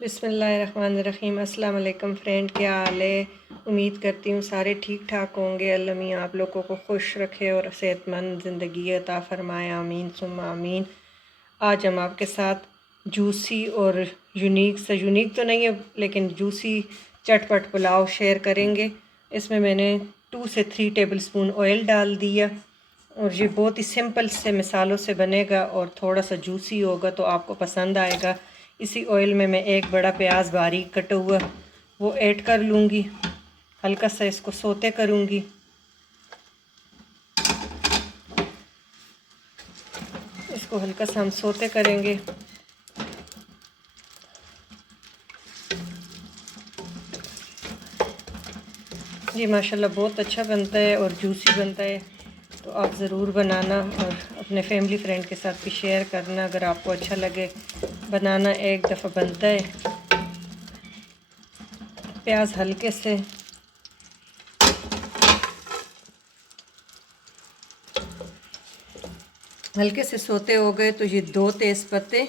बिस्मिल्लाहिर्रहमानिर्रहीम। अस्सलाम वालेकुम फ्रेंड, क्या हाल है? उम्मीद करती हूँ सारे ठीक ठाक होंगे। अल्लाह मियाँ आप लोगों को खुश रखे और सेहतमंद ज़िंदगी अता फ़रमाए, आमीन सुम्मा आमीन। आज हम आपके साथ जूसी और यूनिक तो नहीं है लेकिन जूसी चटपट पुलाव शेयर करेंगे। इसमें मैंने 2 से 3 टेबल स्पून ऑयल डाल दिया और ये बहुत ही सिंपल से मिसालों से बनेगा और थोड़ा सा जूसी होगा तो आपको पसंद आएगा। इसी ऑयल में मैं एक बड़ा प्याज बारीक कटा हुआ वो ऐड कर लूँगी। हल्का सा इसको सोते करूँगी। इसको हल्का सा हम सोते करेंगे। ये माशाल्लाह बहुत अच्छा बनता है और जूसी बनता है, तो आप ज़रूर बनाना और अपने फैमिली फ्रेंड के साथ भी शेयर करना अगर आपको अच्छा लगे। बनाना एक दफ़ा बनता है। प्याज हल्के से सोते हो गए तो ये 2 तेज़ पत्ते,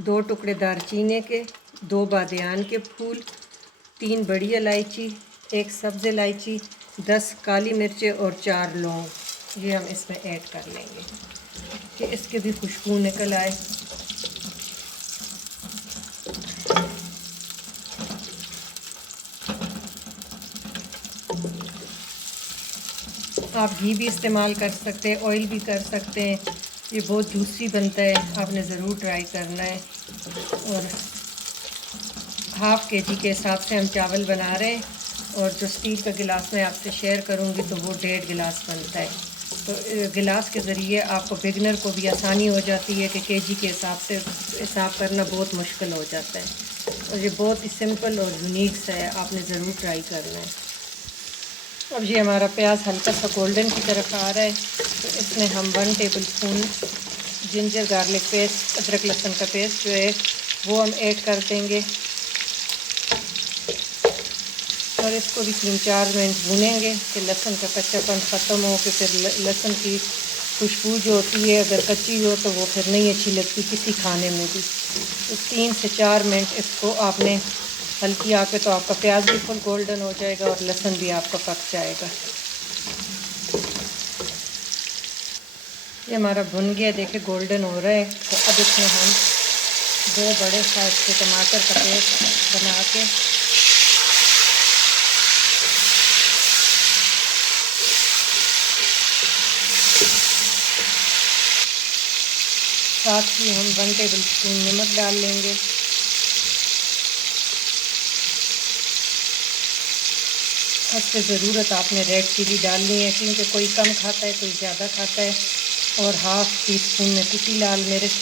2 टुकड़े दालचीनी के, 2 बादियान के फूल, 3 बड़ी इलायची, 1 सब्ज़ इलायची, 10 काली मिर्चें और 4 लौंग ये हम इसमें ऐड कर लेंगे कि इसके भी खुशबू निकल आए। आप घी भी इस्तेमाल कर सकते हैं, ऑयल भी कर सकते हैं। ये बहुत जूसी बनता है, आपने ज़रूर ट्राई करना है। और हाफ़ के जी के हिसाब से हम चावल बना रहे हैं और जो स्टील का गिलास मैं आपसे शेयर करूंगी तो वो 1.5 गिलास बनता है। तो गिलास के ज़रिए आपको बिगनर को भी आसानी हो जाती है कि केजी के हिसाब से हिसाब करना बहुत मुश्किल हो जाता है। और ये बहुत ही सिंपल और यूनिक सा है, आपने ज़रूर ट्राई करना है। अब ये हमारा प्याज हल्का सा गोल्डन की तरफ आ रहा है तो इसमें हम 1 table spoon ginger garlic paste, अदरक लहसुन का पेस्ट जो है वो हम ऐड कर देंगे और इसको भी 3-4 मिनट भूनेंगे कि लहसुन का कच्चापन ख़त्म हो। कि फिर लहसुन की खुशबू जो होती है अगर कच्ची हो तो वो फिर नहीं अच्छी लगती किसी खाने में भी। तो 3 से 4 मिनट इसको आपने हल्की आँच पे, तो आपका प्याज भी फुल गोल्डन हो जाएगा और लहसुन भी आपका पक जाएगा। ये हमारा भुन गया, देखे गोल्डन हो रहा है। तो अब इसमें हम 2 बड़े साइज के टमाटर का पेस्ट बना के साथ ही हम 1 टेबल स्पून नमक डाल लेंगे। हस्ब ज़रूरत आपने रेड चिली डालनी है क्योंकि कोई कम खाता है कोई ज़्यादा खाता है। और हाफ़ टी स्पून में कुटी लाल मिर्च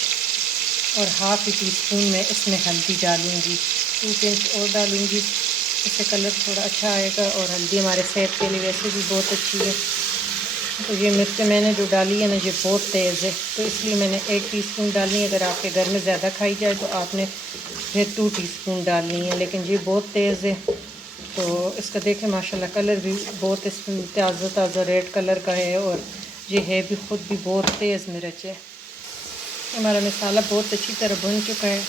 और हाफ़ टी स्पून में इसमें हल्दी डालूँगी। 2 पिंच और डालूँगी, इससे कलर थोड़ा अच्छा आएगा और हल्दी हमारे सेहत के लिए वैसे भी बहुत अच्छी है। तो ये मिर्च मैंने जो डाली है ना ये बहुत तेज़ है तो इसलिए मैंने 1 टीस्पून डालनी है। अगर आपके घर में ज़्यादा खाई जाए तो आपने फिर 2 टीस्पून डालनी है, लेकिन ये बहुत तेज़ है। तो इसका देखें माशाल्लाह कलर भी बहुत इसमें ताज़ा ताज़ा रेड कलर का है और ये है भी ख़ुद भी बहुत तेज़ मिर्च है। हमारा मसाला बहुत अच्छी तरह भुन चुका है।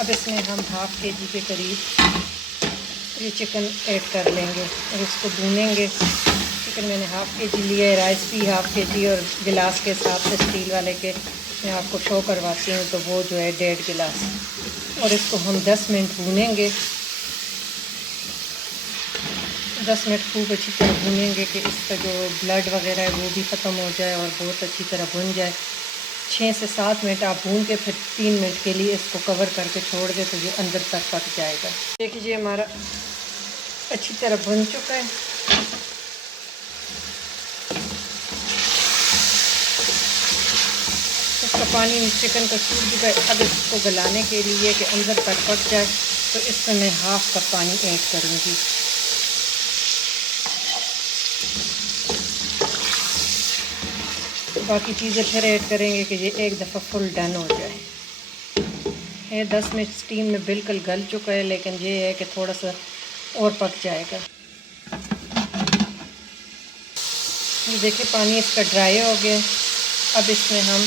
अब इसमें हम हाफ़ के जी के करीब ये चिकन ऐड कर लेंगे और इसको भूनेंगे। चिकन मैंने हाफ़ के जी लिया है, राइस भी हाफ़ के जी और गिलास के हिसाब से स्टील वाले के मैं आपको शो करवाती हूँ तो वो जो है 1.5 गिलास। और इसको हम 10 मिनट भूनेंगे। 10 मिनट खूब अच्छी तरह भूनेंगे कि इसका जो ब्लड वगैरह है वो भी ख़त्म हो जाए और बहुत अच्छी तरह भुन जाए। 6 से 7 मिनट आप भून के फिर 3 मिनट के लिए इसको कवर करके छोड़ दें तो ये अंदर तक पक जाएगा। देखिए हमारा अच्छी तरह भुन चुका है। इसका पानी चिकन का सूख चुका है। अब इसको गलाने के लिए कि अंदर तक पक जाए तो इसमें मैं हाफ़ कप पानी ऐड करूँगी। बाकी चीज़ें फिर ऐड करेंगे कि ये एक दफ़ा फुल डन हो जाए। ये 10 मिनट स्टीम में बिल्कुल गल चुका है, लेकिन ये है कि थोड़ा सा और पक जाएगा। ये देखिए पानी इसका ड्राई हो गया। अब इसमें हम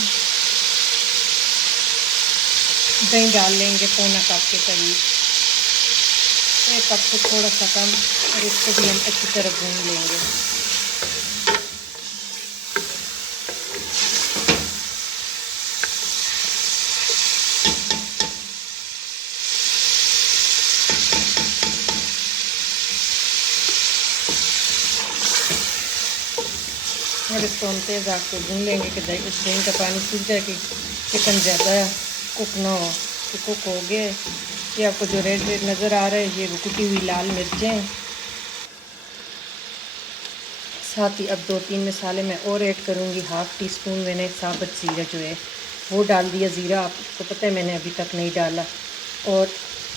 दही डाल लेंगे 1/4 कप के करीब। 1 कप से थोड़ा सा कम, और इसको भी हम अच्छी तरह भून लेंगे। और इसको हम तेज़ आंच पे भून लेंगे कि दही का पानी सूख जाए, कि चिकन ज़्यादा कुक ना हो। कि कुक हो गया। ये आपको जो रेड रेड नज़र आ रहा है, ये वो कुटी हुई लाल मिर्चें। साथ ही अब 2-3 मसाले मैं और ऐड करूँगी। 1/2 टीस्पून मैंने साबुत ज़ीरा जो है वो डाल दिया। ज़ीरा आपको पता है मैंने अभी तक नहीं डाला। और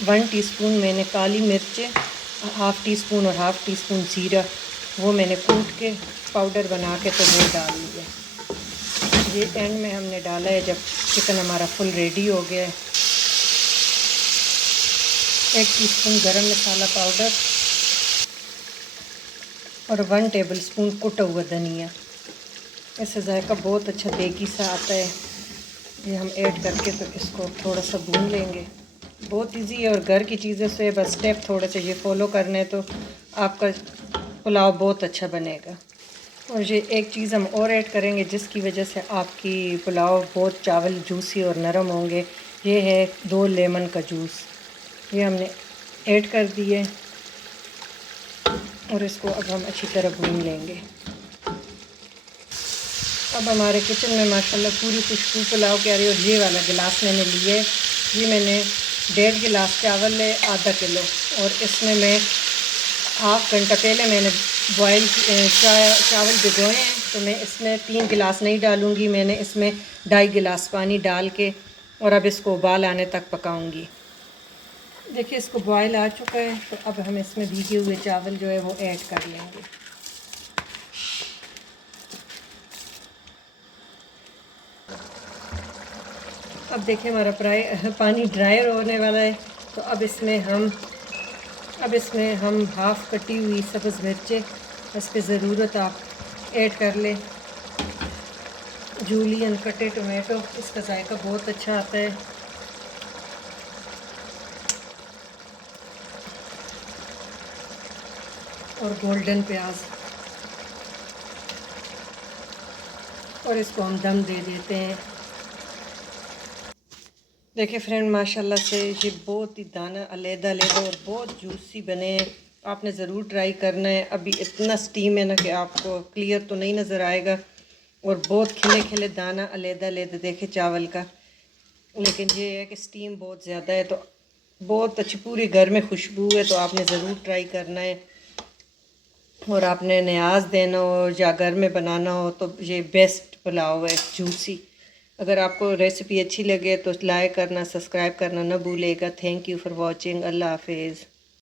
1 टीस्पून मैंने काली मिर्च, 1/2 टीस्पून और 1/2 टीस्पून ज़ीरा वो मैंने कूट के पाउडर बना के तो वो डाल लिया। ये एंड में हमने डाला है जब चिकन हमारा फुल रेडी हो गया है। 1 टीस्पून गरम मसाला पाउडर और 1 टेबलस्पून कुटा हुआ धनिया। इससे जायका बहुत अच्छा देगी सा आता है। ये हम ऐड करके तो इसको थोड़ा सा भून लेंगे। बहुत इजी है और घर की चीज़ों से बस स्टेप थोड़े से ये फॉलो करने तो आपका पुलाव बहुत अच्छा बनेगा। और ये एक चीज़ हम और ऐड करेंगे जिसकी वजह से आपकी पुलाव बहुत चावल जूसी और नरम होंगे। ये है 2 लेमन का जूस। ये हमने ऐड कर दिए और इसको अब हम अच्छी तरह भून लेंगे। अब हमारे किचन में माशाल्लाह पूरी खुशबू पुलाव की आ रही है। और ये वाला गिलास मैंने लिए, ये मैंने 1.5 गिलास चावल ले, आधा किलो। और इसमें मैं 1/2 घंटा पहले मैंने बॉयल चावल भिगोए हैं, तो मैं इसमें 3 गिलास नहीं डालूँगी। मैंने इसमें 2.5 गिलास पानी डाल के और अब इसको उबाल आने तक पकाऊँगी। देखिए इसको बॉयल आ चुका है, तो अब हम इसमें भीगे हुए चावल जो है वो ऐड कर लेंगे। अब देखिए हमारा पानी ड्राई होने वाला है, तो अब इसमें हम 1/2 कटी हुई सब्ज़ मिर्चें इस पर ज़रूरत आप ऐड कर लें। जूलियन कटे टोमेटो, इसका जायका बहुत अच्छा आता है। और गोल्डन प्याज, और इसको हम दम दे देते हैं। देखिए फ्रेंड माशाल्लाह से ये बहुत ही दाना अलग-अलग और बहुत जूसी बने हैं। आपने ज़रूर ट्राई करना है। अभी इतना स्टीम है ना कि आपको क्लियर तो नहीं नज़र आएगा, और बहुत खिले खिले दाना अलग-अलग देखे चावल का। लेकिन ये है कि स्टीम बहुत ज़्यादा है, तो बहुत अच्छी पूरी घर में खुशबू है। तो आपने ज़रूर ट्राई करना है। और आपने न्याज देना हो या घर में बनाना हो तो ये बेस्ट पुलाव है, जूसी। अगर आपको रेसिपी अच्छी लगे तो लाइक करना, सब्सक्राइब करना ना भूलेगा। Thank you for watching. अल्लाह हाफिज़।